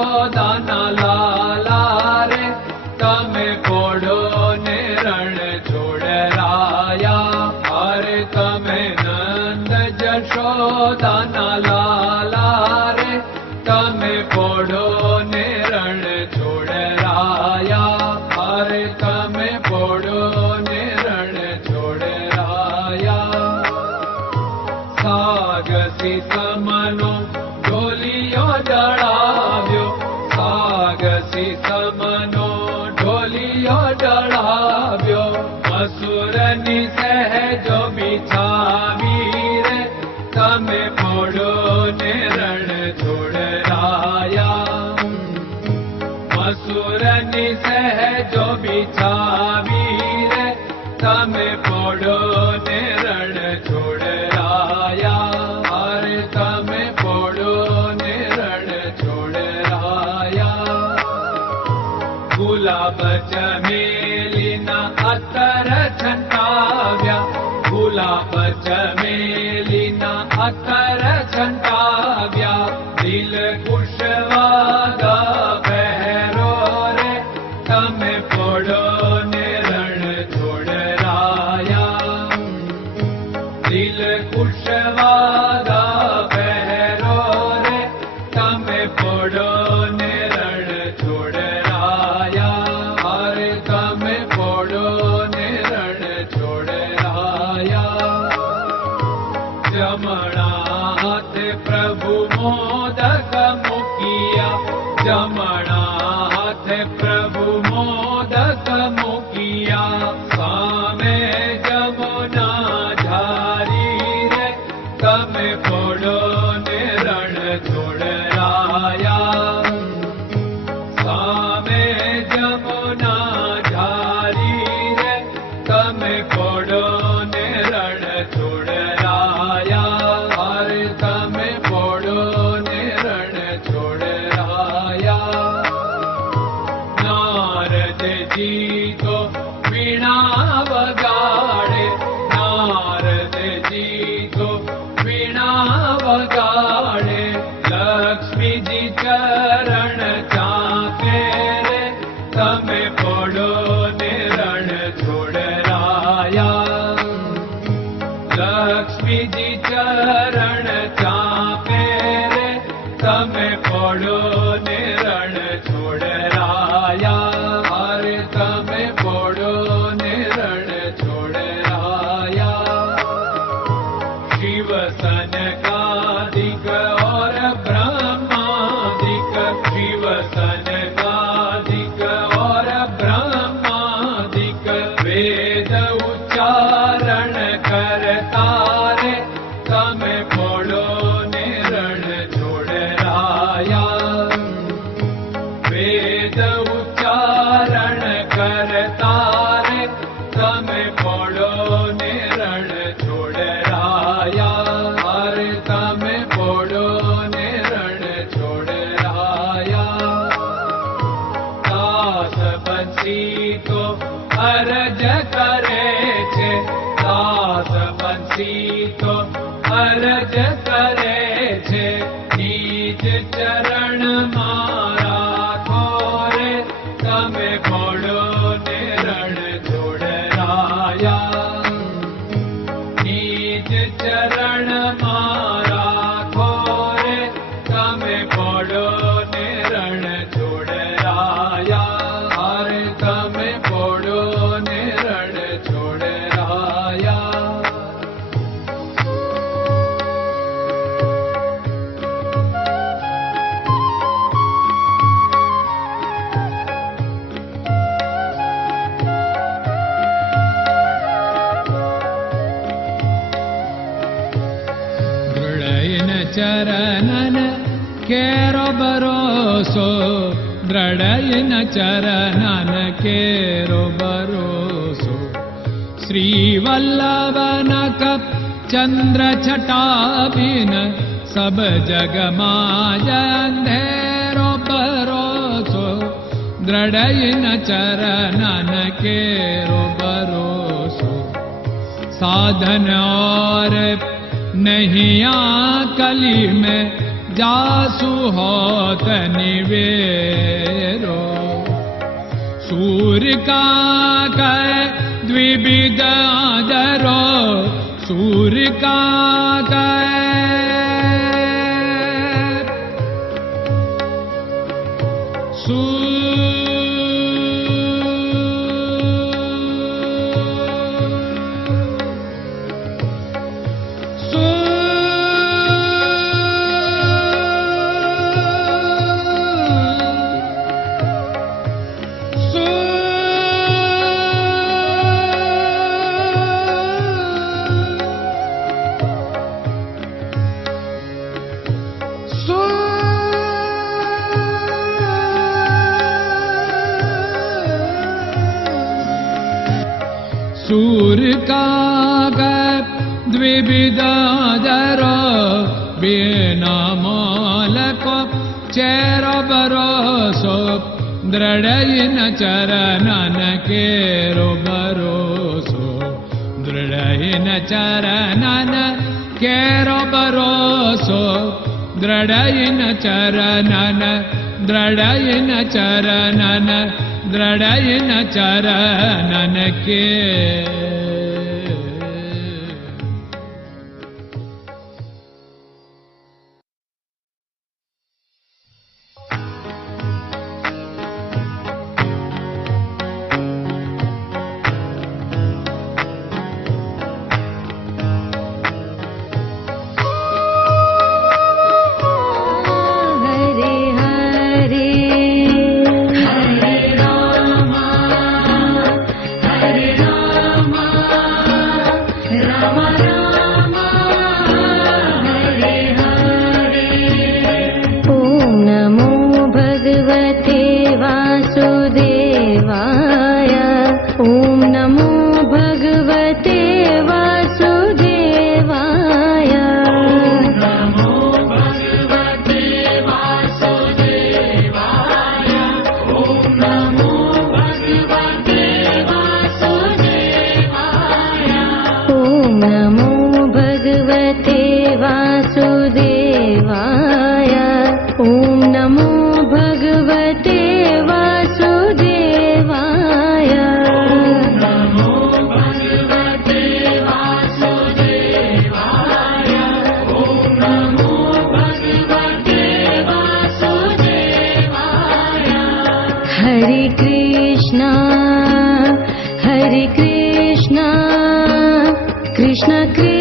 જશોદાના લાલા રે તમે પોડો ને રણ છોડરાયા. અરે તમે નંદ જશોદાના લાલા રે તમે પોડો ને રણ છોડરાયા. અરે તમે પોડો ને રણ છોડરાયા. સાગસી સમનો ઢોલિયો ડળાવ્યો, સાગસી સમનો ઢોલિયો ડળાવ્યો. મસૂરની સહેજો બિછાવી રે તમે પોડો ને રણ છોડરાયા. મસૂરની સહેજો બિછાવી રે તમે પોડો ને રણ છોડરાયા. અરે તમે પોડો ને રણ છોડરાયા. ગુલાબ ચમેલીના અત્તર છંટાવ્યા, ગુલાબ ચમેલીના અત્તર છંટાવ્યા. દિલ કુશવાદા પહેરો રે તમે પોડો ને રણ છોડરાયા. દિલ કુશવાદા પહેરો રે તમે પોડો ને રણ છોડરાયા. અરે તમે પોડો ને રણ છોડરાયા. જમણા હાથે પ્રભુ મોદક મૂકિયા, જમણા હાથે પ્રભુ મોદક મૂકિયા. સામે જમુના ઝારી રે તમે પોડો ને રણ છોડરાયા. સામે જમુના ઝારી રે તમે પોડો ને રણ છોડરાયા. અરે તમે પોડો ને રણ છોડરાયા. નારદજી તો વીણા વગાડે, નારદજી તો વીણા વગાડે. લક્ષ્મીજી ચરણ ચાકે રે તમે પોડો ને રણ છોડરાયા. લક્ષ્મીજી ચરણ ચાપે રે તમે પોડો ને રણ છોડરાયા. અરે તમે પોડો ને રણ છોડરાયા. શિવ સનકાદિક और ब्रह्मादिक, शिव सनकादिक और ब्रह्मादिक. वेद उच्चारण करता रे તમે પોડો ને રણ છોડરાયા. વેદ ઉચ્ચારણ કરતા રે તમે પોડો ને રણ છોડરાયા. અરે તમે પોડો ને રણ છોડરાયા. દાસ બંસી તો અરજ કરે છે, દાસ બંસી તો અરજ કરે છે. નીચ ચરણ મારા ખોરે તમે પોડો ને રણ છોડરાયા. નીચ ચરણ મારા ખોરે તમે પોડો ને રણ છોડરાયા. અરે તમે પોડો ને રણ છોડરાયા. ચરણન કેરો ભરોસો, દ્રઢયન ચરણન કેરો ભરોસો. શ્રી વલ્લભન કપ ચંદ્ર છટાબિન સબ જગમાં અંધેરો ભરોસો. દ્રઢયન ચરણન કેરો ભરોસો. साधन और नहीं कली में जासु होत निवेरो। सूर्य का कै द्विविध आदरो, सूर्य का सूर्य का द्विविधादरो, बिना मोल को चेर भरोसो, दृढ़ चरणन केरो भरोसो, दृढ़ चरणन केरो भरोसो, दृढ़ चरणन, दृढ़ चरणन, दृढ़ चरणन के। Hare Krishna, Krishna Krishna